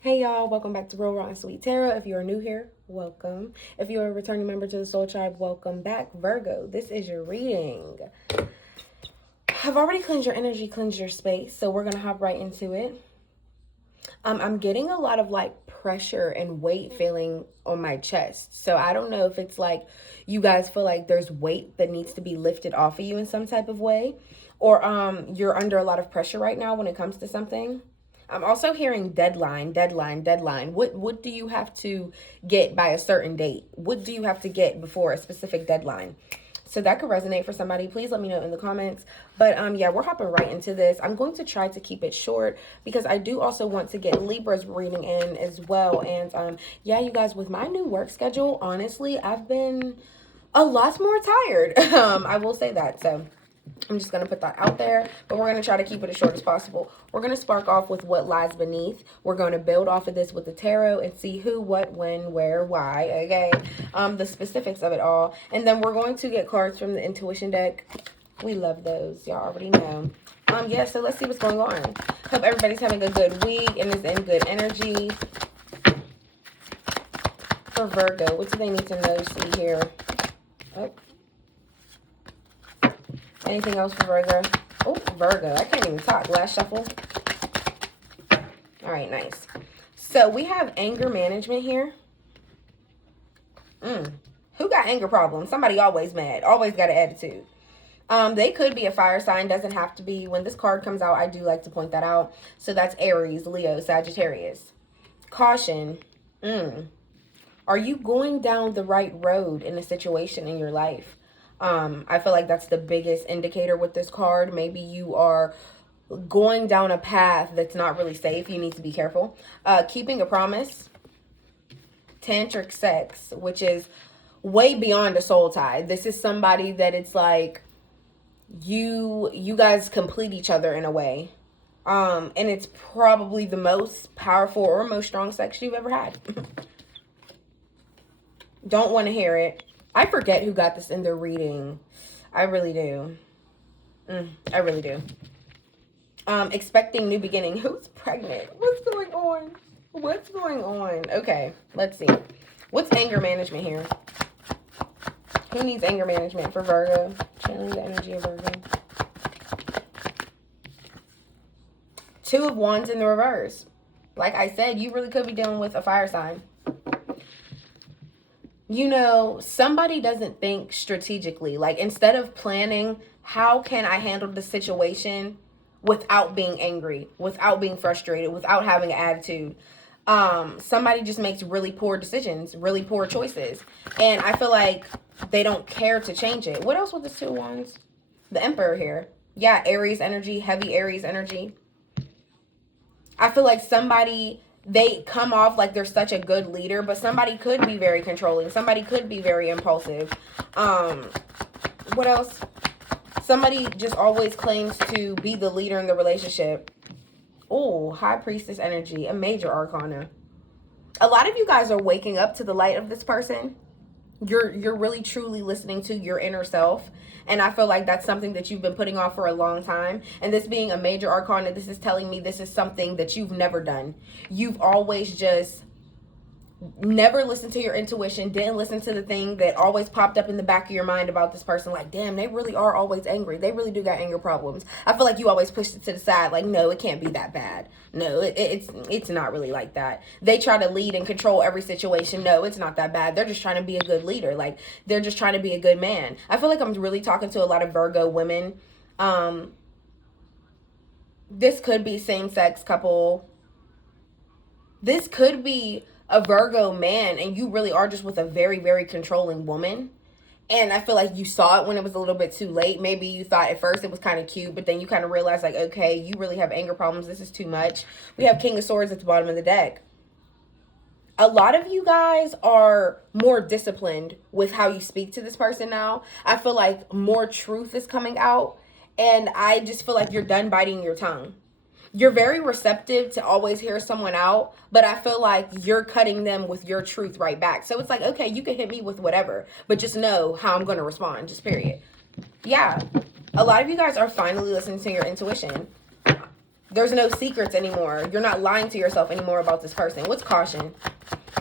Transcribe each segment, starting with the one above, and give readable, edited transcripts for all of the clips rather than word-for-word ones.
Hey y'all, welcome back to Real Raw and Sweet Tarot. If you are new here, welcome. If you are a returning member to the Soul Tribe, welcome back. Virgo, this is your reading. I've already cleansed your energy, cleansed your space, so we're gonna hop right into it. I'm getting a lot of like pressure and weight feeling on my chest. So I don't know if it's like you guys feel like there's weight that needs to be lifted off of you in some type of way, or you're under a lot of pressure right now when it comes to something. I'm also hearing deadline, deadline, deadline. What do you have to get by a certain date? What do you have to get before a specific deadline? So that could resonate for somebody. Please let me know in the comments. But yeah, we're hopping right into this. I'm going to try to keep it short because I do also want to get Libra's reading in as well. And yeah, you guys, with my new work schedule, honestly, I've been a lot more tired. I will say that. So I'm just going to put that out there, but we're going to try to keep it as short as possible. We're going to spark off with what lies beneath. We're going to build off of this with the tarot and see who, what, when, where, why, okay? The specifics of it all. And then we're going to get cards from the intuition deck. We love those. Y'all already know. Yeah, so let's see what's going on. Hope everybody's having a good week and is in good energy. For Virgo, what do they need to know, see here? Oh. Anything else for Virgo? Oh, Virgo. I can't even talk. Last shuffle. All right, nice. So we have anger management here. Who got anger problems? Somebody always mad. Always got an attitude. They could be a fire sign. Doesn't have to be. When this card comes out, I do like to point that out. So that's Aries, Leo, Sagittarius. Caution. Are you going down the right road in a situation in your life? I feel like that's the biggest indicator with this card. Maybe you are going down a path that's not really safe. You need to be careful. Keeping a promise. Tantric sex, which is way beyond a soul tie. This is somebody that it's like you guys complete each other in a way. And it's probably the most powerful or most strong sex you've ever had. Don't want to hear it. I forget who got this in their reading. I really do. I really do. Expecting new beginning. Who's pregnant? What's going on? What's going on? Okay, let's see. What's anger management here? Who needs anger management for Virgo? Channeling the energy of Virgo. Two of Wands in the reverse. Like I said, you really could be dealing with a fire sign. You know, somebody doesn't think strategically. Like, instead of planning, how can I handle the situation without being angry, without being frustrated, without having an attitude? Somebody just makes really poor decisions, really poor choices. And I feel like they don't care to change it. What else with the two wands? The Emperor here. Yeah, Aries energy, heavy Aries energy. I feel like somebody, they come off like they're such a good leader, but somebody could be very controlling. Somebody could be very impulsive. What else? Somebody just always claims to be the leader in the relationship. Oh, High Priestess energy, a major arcana. A lot of you guys are waking up to the light of this person. You're really truly listening to your inner self, and I feel like that's something that you've been putting off for a long time. And this being a major arcana, this is telling me this is something that you've never done. You've always just never listened to your intuition, didn't listen to the thing that always popped up in the back of your mind about this person. Like, damn, they really are always angry. They really do got anger problems. I feel like you always pushed it to the side. Like, no, it can't be that bad. No, it's not really like that. They try to lead and control every situation. No, it's not that bad. They're just trying to be a good leader. Like, they're just trying to be a good man. I feel like I'm really talking to a lot of Virgo women. This could be same-sex couple. This could be a Virgo man, and you really are just with a very, very controlling woman. And I feel like you saw it when it was a little bit too late. Maybe you thought at first it was kind of cute, but then you kind of realized, like, okay, you really have anger problems. This is too much. We have King of Swords at the bottom of the deck. A lot of you guys are more disciplined with how you speak to this person now. I feel like more truth is coming out, and I just feel like you're done biting your tongue. You're very receptive to always hear someone out, but I feel like you're cutting them with your truth right back. So it's like, okay, you can hit me with whatever, but just know how I'm going to respond, just period. Yeah, a lot of you guys are finally listening to your intuition. There's no secrets anymore. You're not lying to yourself anymore about this person. What's caution?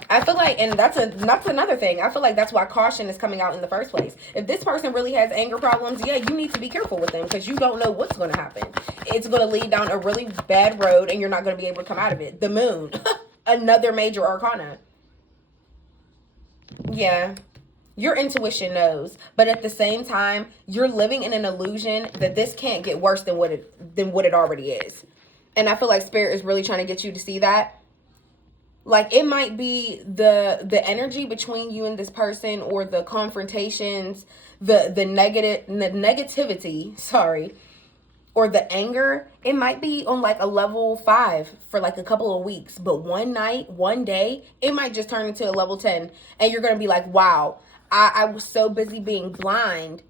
I feel like, and that's another thing. I feel like that's why caution is coming out in the first place. If this person really has anger problems, yeah, you need to be careful with them because you don't know what's going to happen. It's going to lead down a really bad road and you're not going to be able to come out of it. The moon, another major arcana. Yeah. Your intuition knows, but at the same time, you're living in an illusion that this can't get worse than what it already is. And I feel like Spirit is really trying to get you to see that. Like, it might be the energy between you and this person, or the confrontations, the negativity, sorry, or the anger. It might be on like a level 5 for like a couple of weeks, but one night, one day, it might just turn into a level 10, and you're gonna be like, wow, I was so busy being blind,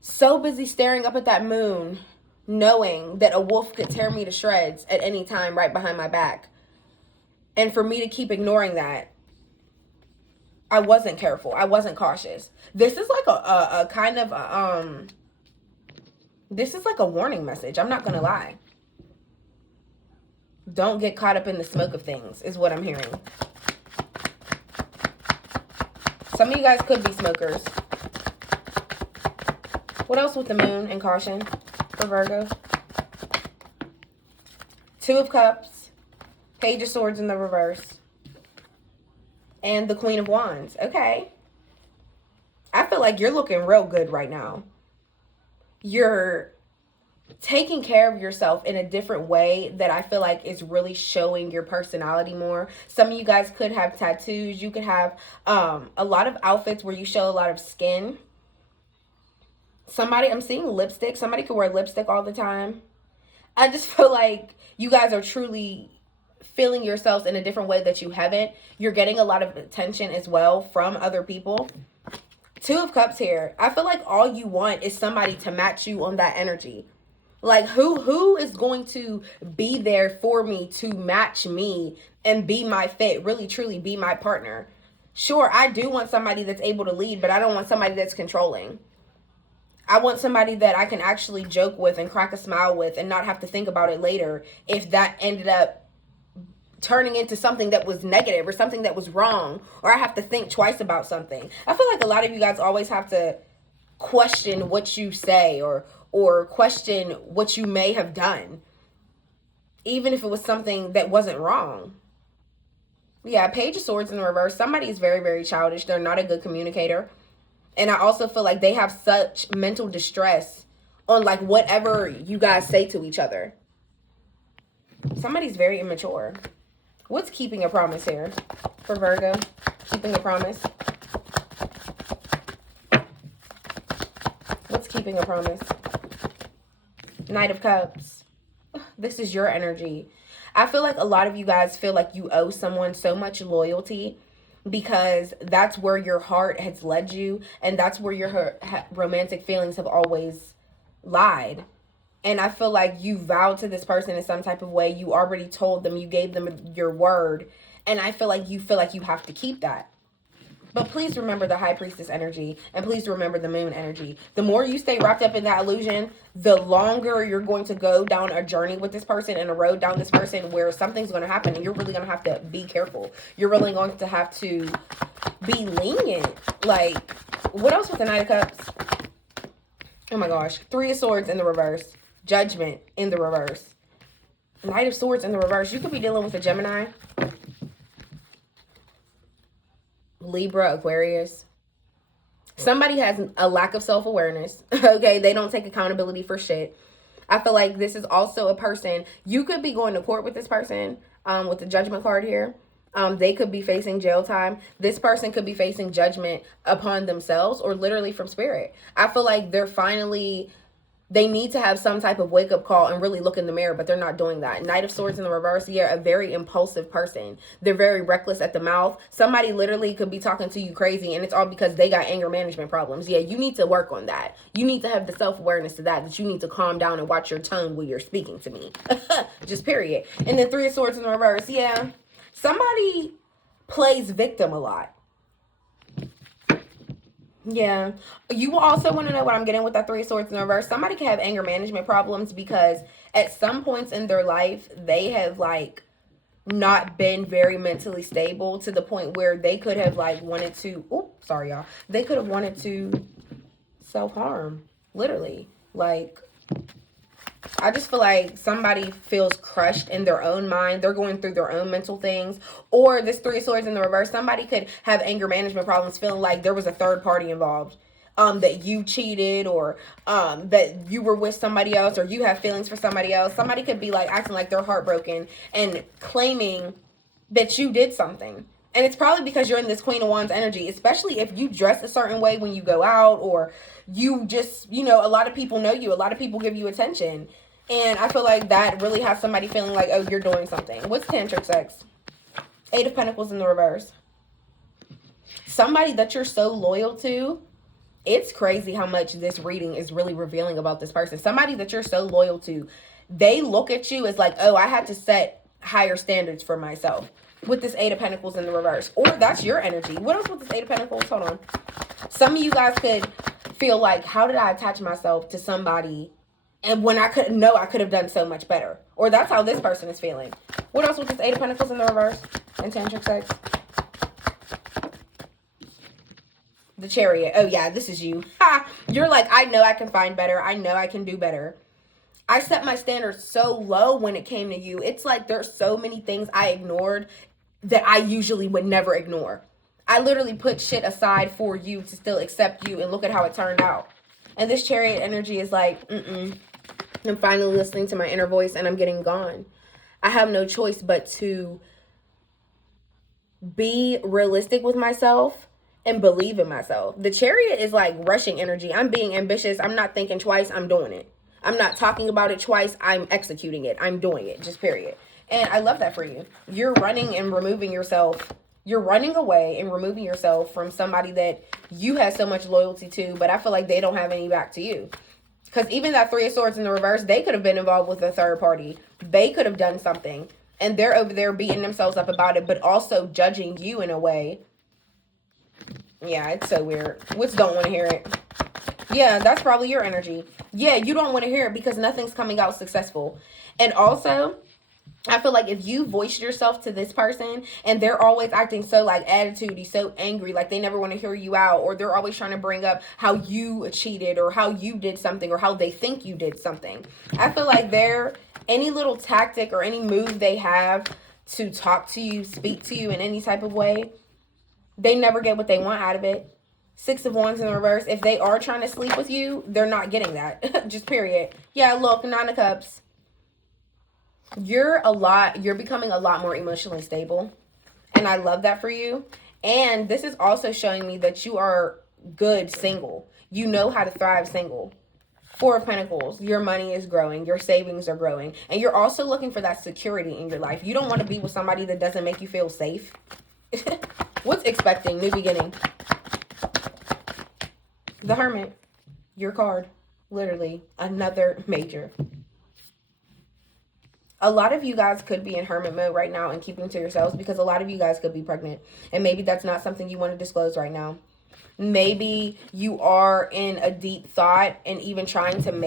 so busy staring up at that moon, knowing that a wolf could tear me to shreds at any time right behind my back. And for me to keep ignoring that, I wasn't careful. I wasn't cautious. This is like a kind of, this is like a warning message. I'm not going to lie. Don't get caught up in the smoke of things is what I'm hearing. Some of you guys could be smokers. What else with the moon and caution for Virgo? 2 of Cups. Page of Swords in the reverse. And the Queen of Wands. Okay. I feel like you're looking real good right now. You're taking care of yourself in a different way that I feel like is really showing your personality more. Some of you guys could have tattoos. You could have a lot of outfits where you show a lot of skin. I'm seeing lipstick. Somebody could wear lipstick all the time. I just feel like you guys are truly feeling yourselves in a different way that you haven't. You're getting a lot of attention as well from other people. 2 of Cups here. I feel like all you want is somebody to match you on that energy. Like, who is going to be there for me to match me and be my fit, really truly be my partner? Sure, I do want somebody that's able to lead, but I don't want somebody that's controlling. I want somebody that I can actually joke with and crack a smile with and not have to think about it later if that ended up turning into something that was negative or something that was wrong, or I have to think twice about something. I feel like a lot of you guys always have to question what you say or question what you may have done, even if it was something that wasn't wrong. Yeah, Page of Swords in the reverse. Somebody is very, very childish. They're not a good communicator. And I also feel like they have such mental distress on like whatever you guys say to each other. Somebody's very immature. What's keeping a promise here for Virgo? Keeping a promise. What's keeping a promise? Knight of Cups. This is your energy. I feel like a lot of you guys feel like you owe someone so much loyalty because that's where your heart has led you, and that's where your romantic feelings have always lied. And I feel like you vowed to this person in some type of way. You already told them, you gave them your word. And I feel like you have to keep that. But please remember the High Priestess energy. And please remember the Moon energy. The more you stay wrapped up in that illusion, the longer you're going to go down a journey with this person and a road down this person where something's going to happen. And you're really going to have to be careful. You're really going to have to be lenient. Like, what else with the Knight of Cups? Oh my gosh. 3 of Swords in the reverse. Judgment in the reverse. Knight of Swords in the reverse. You could be dealing with a Gemini, Libra, Aquarius. Somebody has a lack of self-awareness. Okay, they don't take accountability for shit. I feel like this is also a person, you could be going to court with this person with the Judgment card here. They could be facing jail time. This person could be facing judgment upon themselves or literally from spirit. I feel like they need to have some type of wake-up call and really look in the mirror, but they're not doing that. Knight of Swords in the reverse, yeah, a very impulsive person. They're very reckless at the mouth. Somebody literally could be talking to you crazy, and it's all because they got anger management problems. Yeah, you need to work on that. You need to have the self-awareness to that you need to calm down and watch your tone when you're speaking to me. Just period. And then 3 of Swords in the reverse, yeah. Somebody plays victim a lot. Yeah. You will also want to know what I'm getting with that Three of Swords in reverse. Somebody can have anger management problems because at some points in their life, they have like not been very mentally stable to the point where they could have like wanted to, oh, sorry, y'all. They could have wanted to self harm, literally. Like, I just feel like somebody feels crushed in their own mind. They're going through their own mental things. Or this Three of Swords in the reverse, somebody could have anger management problems, feeling like there was a third party involved. That you cheated, or that you were with somebody else, or you have feelings for somebody else. Somebody could be like acting like they're heartbroken and claiming that you did something. And it's probably because you're in this Queen of Wands energy, especially if you dress a certain way when you go out, or you just, a lot of people know you. A lot of people give you attention. And I feel like that really has somebody feeling like, oh, you're doing something. What's tantric sex? Eight of Pentacles in the reverse. Somebody that you're so loyal to, it's crazy how much this reading is really revealing about this person. Somebody that you're so loyal to, they look at you as like, oh, I had to set higher standards for myself. With this Eight of Pentacles in the reverse. Or that's your energy. What else with this Eight of Pentacles? Hold on. Some of you guys could feel like, how did I attach myself to somebody, and when I could know I could have done so much better? Or that's how this person is feeling. What else with this Eight of Pentacles in the reverse and tantric sex? The Chariot. Oh yeah, this is you. Ha! You're like, I know I can find better. I know I can do better. I set my standards so low when it came to you. It's like there's so many things I ignored that I usually would never ignore. I literally put shit aside for you to still accept you, and look at how it turned out. And this Chariot energy is like, I'm finally listening to my inner voice, and I'm getting gone. I have no choice but to be realistic with myself and believe in myself. The Chariot is like rushing energy. I'm being ambitious. I'm not thinking twice. I'm doing it. I'm not talking about it twice. I'm executing it. I'm doing it. Just period. And I love that for you. You're running and removing yourself. You're running away and removing yourself from somebody that you have so much loyalty to, but I feel like they don't have any back to you. Because even that Three of Swords in the reverse, they could have been involved with a third party. They could have done something. And they're over there beating themselves up about it, but also judging you in a way. Yeah, it's so weird. Wits don't want to hear it. Yeah, that's probably your energy. Yeah, you don't want to hear it because nothing's coming out successful. And also, I feel like if you voice yourself to this person and they're always acting so like attitudey, so angry, like they never want to hear you out, or they're always trying to bring up how you cheated or how you did something or how they think you did something. I feel like any little tactic or any move they have to talk to you, speak to you in any type of way, they never get what they want out of it. Six of Wands in the reverse. If they are trying to sleep with you, they're not getting that. Just period. Yeah, look, Nine of Cups. You're becoming a lot more emotionally stable. And I love that for you. And this is also showing me that you are good single. You know how to thrive single. Four of Pentacles. Your money is growing. Your savings are growing. And you're also looking for that security in your life. You don't want to be with somebody that doesn't make you feel safe. What's expecting? New beginning. The Hermit. Your card. Literally. Another major. A lot of you guys could be in hermit mode right now and keeping to yourselves because a lot of you guys could be pregnant. And maybe that's not something you want to disclose right now. Maybe you are in a deep thought and even trying to make